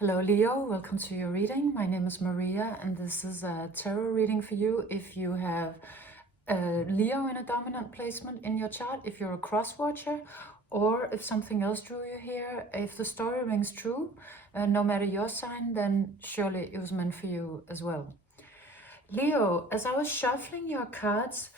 Hello Leo, welcome to your reading. My name is Maria and this is a tarot reading for you if you have Leo in a dominant placement in your chart, if you're a cross watcher, or if something else drew you here. If the story rings true, no matter your sign, then surely it was meant for you as well. Leo, as I was shuffling your cards,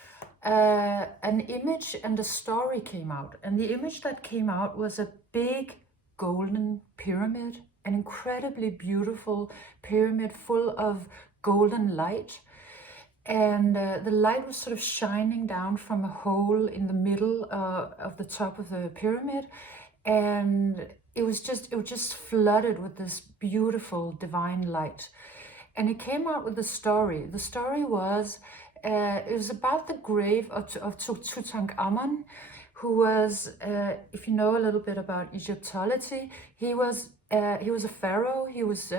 an image and a story came out, and the image that came out was a big golden pyramid, an incredibly beautiful pyramid full of golden light. And the light was sort of shining down from a hole in the middle of the top of the pyramid, and it was just flooded with this beautiful divine light. And it came out with a story. The story was it was about the grave of Tutankhamun, who was, if you know a little bit about Egyptology, he was a pharaoh. He was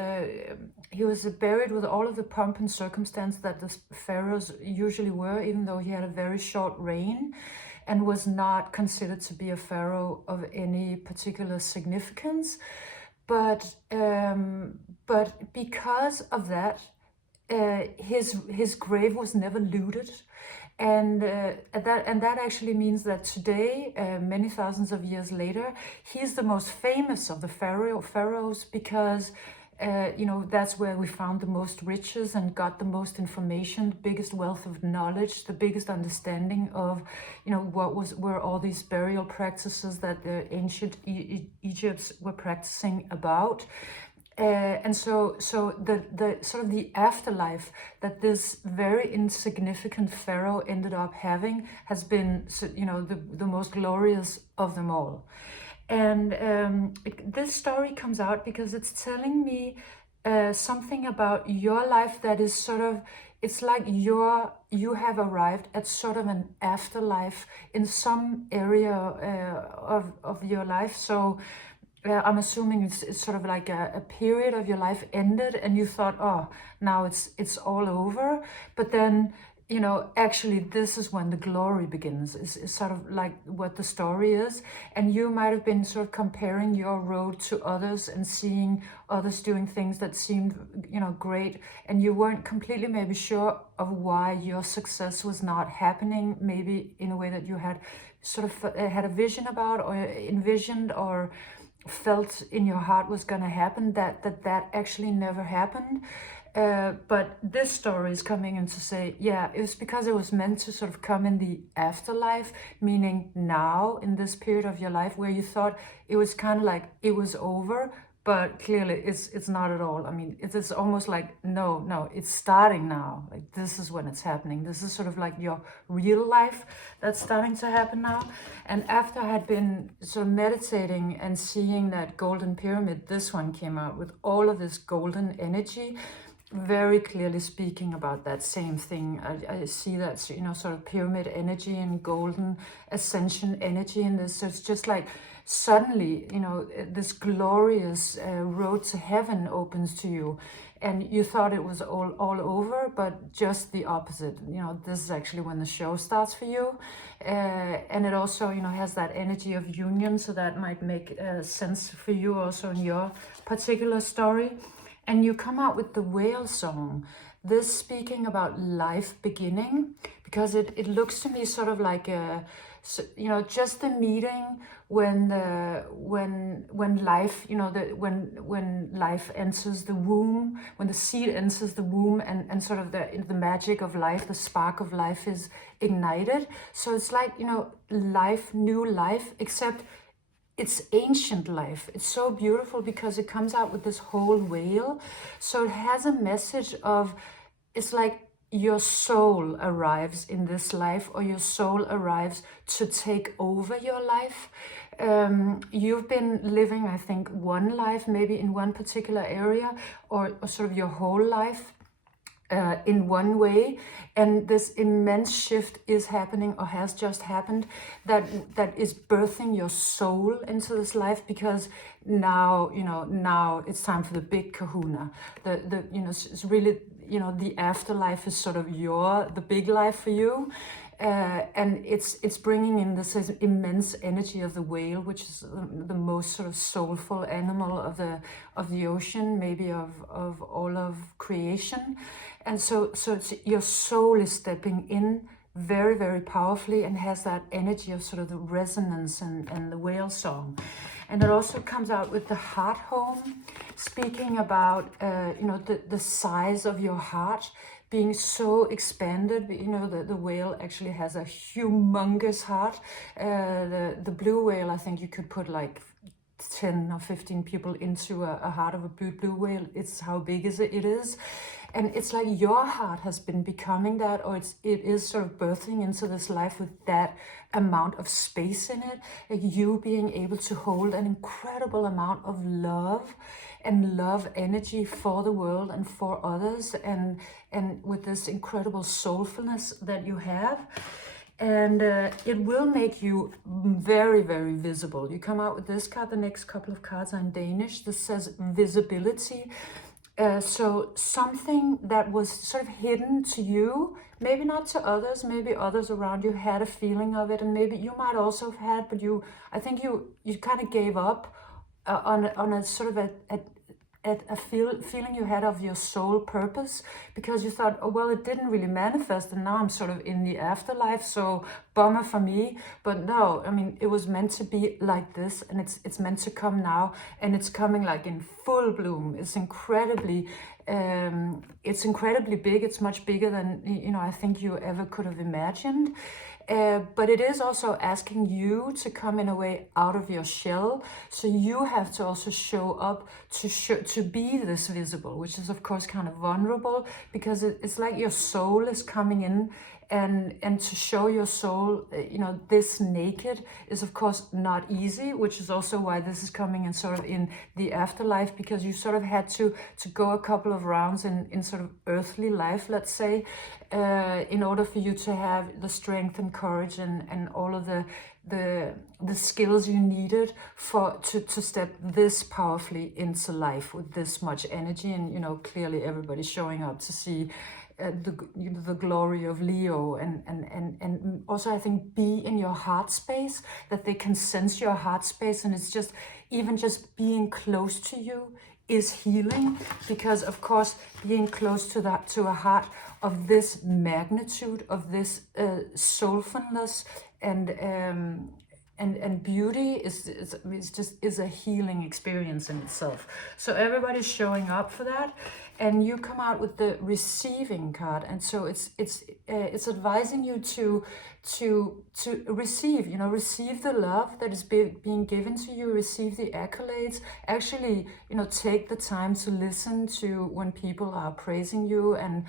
buried with all of the pomp and circumstance that the pharaohs usually were, even though he had a very short reign, and was not considered to be a pharaoh of any particular significance. But because of that, his grave was never looted. And that actually means that today, many thousands of years later, he's the most famous of the pharaohs because that's where we found the most riches and got the most information, the biggest wealth of knowledge, the biggest understanding of were all these burial practices that the ancient Egypts were practicing about. And so the sort of the afterlife that this very insignificant pharaoh ended up having has been, the most glorious of them all. And this story comes out because it's telling me something about your life that is sort of, it's like you have arrived at sort of an afterlife in some area of your life. So I'm assuming it's sort of like a period of your life ended and you thought, oh, now it's all over. But then, actually this is when the glory begins. It's sort of like what the story is. And you might have been sort of comparing your road to others and seeing others doing things that seemed, great. And you weren't completely maybe sure of why your success was not happening, maybe in a way that you had sort of had a vision about or envisioned or felt in your heart was going to happen, that actually never happened. But this story is coming in to say, yeah, it was because it was meant to sort of come in the afterlife, meaning now in this period of your life where you thought it was kind of like it was over, but clearly it's not at all. I mean, it's almost like, no, it's starting now. Like this is when it's happening. This is sort of like your real life that's starting to happen now. And after I had been sort of meditating and seeing that golden pyramid, this one came out with all of this golden energy, very clearly speaking about that same thing. I see that, sort of pyramid energy and golden ascension energy in this. So it's just like suddenly, this glorious road to heaven opens to you. And you thought it was all over, but just the opposite. This is actually when the show starts for you. And it also, has that energy of union. So that might make sense for you also in your particular story. And you come out with the whale song, this speaking about life beginning, because it looks to me sort of like a, just the meeting when life, when life enters the womb, when the seed enters the womb, and sort of the magic of life, the spark of life is ignited. So it's like, life, new life, except it's ancient life. It's so beautiful because it comes out with this whole whale. So it has a message of, it's like your soul arrives in this life, or your soul arrives to take over your life. You've been living, I think, one life, maybe in one particular area, or sort of your whole life. In one way, and this immense shift is happening or has just happened that is birthing your soul into this life, because now now it's time for the big kahuna. It's really, the afterlife is sort of the big life for you. and it's bringing in this immense energy of the whale, which is the most sort of soulful animal of the ocean, maybe of all of creation. And so it's, your soul is stepping in very, very powerfully and has that energy of sort of the resonance and the whale song. And it also comes out with the heart home, speaking about the size of your heart being so expanded. The whale actually has a humongous heart. The blue whale, I think you could put like 10 or 15 people into a heart of a blue whale. It's how big it is. And it's like your heart has been becoming that, or it is sort of birthing into this life with that amount of space in it. Like you being able to hold an incredible amount of love and love energy for the world and for others, and with this incredible soulfulness that you have. And it will make you very, very visible. You come out with this card. The next couple of cards are in Danish. This says visibility. So something that was sort of hidden to you, maybe not to others, maybe others around you had a feeling of it, and maybe you might also have had, but I think you kind of gave up on a sort of a feeling you had of your soul purpose, because you thought, oh well, it didn't really manifest, and now I'm sort of in the afterlife, so bummer for me. But no, I mean, it was meant to be like this, and it's meant to come now, and it's coming like in full bloom. It's incredibly big. It's much bigger than I think you ever could have imagined. But it is also asking you to come in a way out of your shell. So you have to also show up to be this visible, which is of course kind of vulnerable, because it's like your soul is coming in, and to show your soul, this naked is of course not easy, which is also why this is coming in sort of in the afterlife, because you sort of had to go a couple of rounds in sort of earthly life, let's say, in order for you to have the strength and courage and all of the skills you needed to step this powerfully into life with this much energy. And clearly everybody's showing up to see the glory of Leo, and also I think be in your heart space, that they can sense your heart space, and it's just even just being close to you is healing, because of course being close to a heart of this magnitude, of this soulfulness and beauty is a healing experience in itself. So everybody's showing up for that, and you come out with the receiving card, and so it's advising you to receive, receive the love that is being given to you, receive the accolades, actually, take the time to listen to when people are praising you and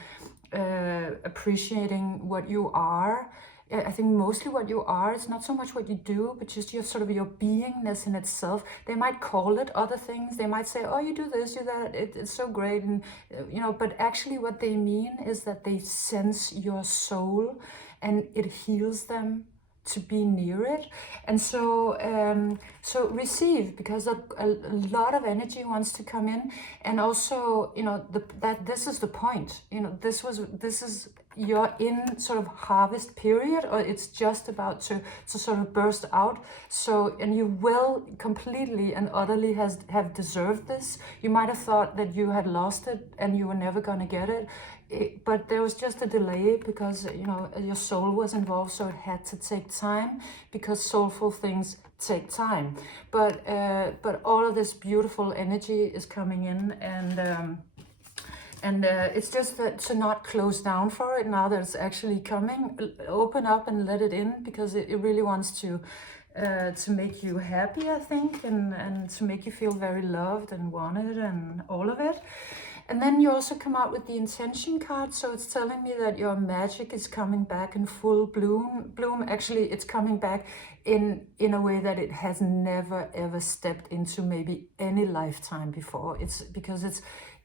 appreciating what you are. I think mostly what you are, it's not so much what you do, but just your beingness in itself. They might call it other things. They might say, oh, you do this, you do that, it's so great. And, but actually what they mean is that they sense your soul, and it heals them to be near it. And so receive, because a lot of energy wants to come in. And also, that this is the point, this is you're in sort of harvest period, or it's just about to sort of burst out. So, and you will completely and utterly have deserved this. You might have thought that you had lost it and you were never going to get it. But there was just a delay because, your soul was involved, so it had to take time, because soulful things take time. But all of this beautiful energy is coming in, and it's just that to not close down for it now that it's actually coming. Open up and let it in, because it really wants to make you happy, I think, and to make you feel very loved and wanted and all of it. And then you also come out with the intention card. So it's telling me that your magic is coming back in full bloom. Actually, it's coming back in a way that it has never ever stepped into maybe any lifetime before. It's because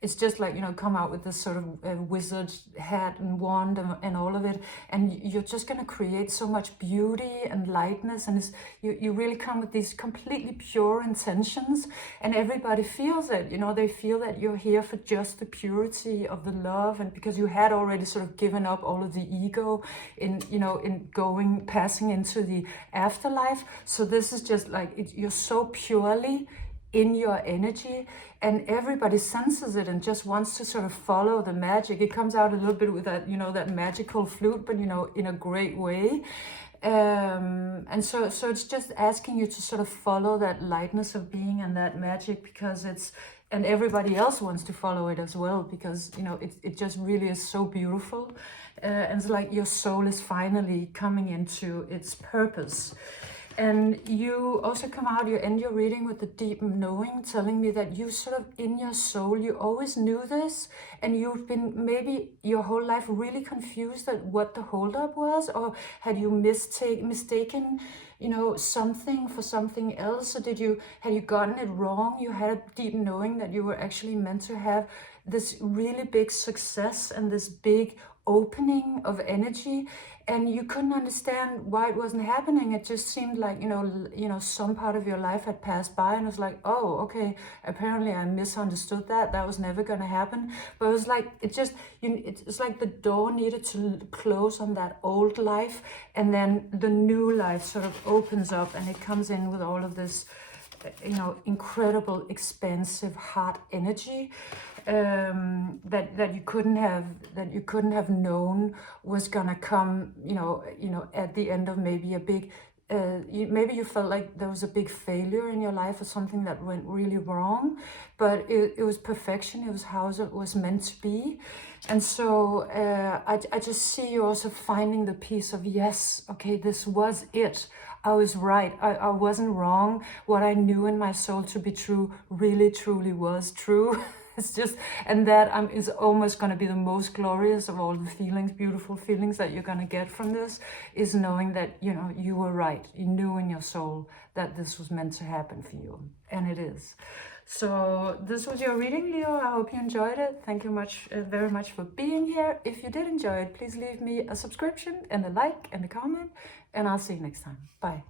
it's just like, you know, come out with this sort of wizard hat and wand and all of it, and you're just going to create so much beauty and lightness, and you really come with these completely pure intentions, and everybody feels it. You know, they feel that you're here for just the purity of the love, and because you had already sort of given up all of the ego in, you know, in passing into the afterlife. So this is just like you're so purely in your energy, and everybody senses it and just wants to sort of follow the magic. It comes out a little bit with that, you know, that magical flute, but, you know, in a great way. And so it's just asking you to sort of follow that lightness of being and that magic, because and everybody else wants to follow it as well, because, you know, it just really is so beautiful. And it's like your soul is finally coming into its purpose. And you also come out, you end your reading with the deep knowing, telling me that you sort of in your soul, you always knew this, and you've been maybe your whole life really confused at what the holdup was, or had you mistaken, you know, something for something else, or had you gotten it wrong? You had a deep knowing that you were actually meant to have this really big success and this big opening of energy, and you couldn't understand why it wasn't happening. It just seemed like, you know, some part of your life had passed by, and it was like, oh, okay, apparently I misunderstood that was never going to happen. But it was like, it's like the door needed to close on that old life, and then the new life sort of opens up, and it comes in with all of this, you know, incredible, expansive heart energy, that you couldn't have known was gonna come, you know, at the end of maybe a big, maybe you felt like there was a big failure in your life or something that went really wrong, but it was perfection. It was how it was meant to be. And so I just see you also finding the piece of, yes, okay, this was it. I was right. I wasn't wrong. What I knew in my soul to be true really, truly was true. It's just, and that is almost going to be the most glorious of all the feelings, beautiful feelings that you're going to get from this, is knowing that, you know, you were right. You knew in your soul that this was meant to happen for you, and it is. So this was your reading, Leo. I hope you enjoyed it. Thank you very much for being here. If you did enjoy it, please leave me a subscription and a like and a comment, and I'll see you next time. Bye.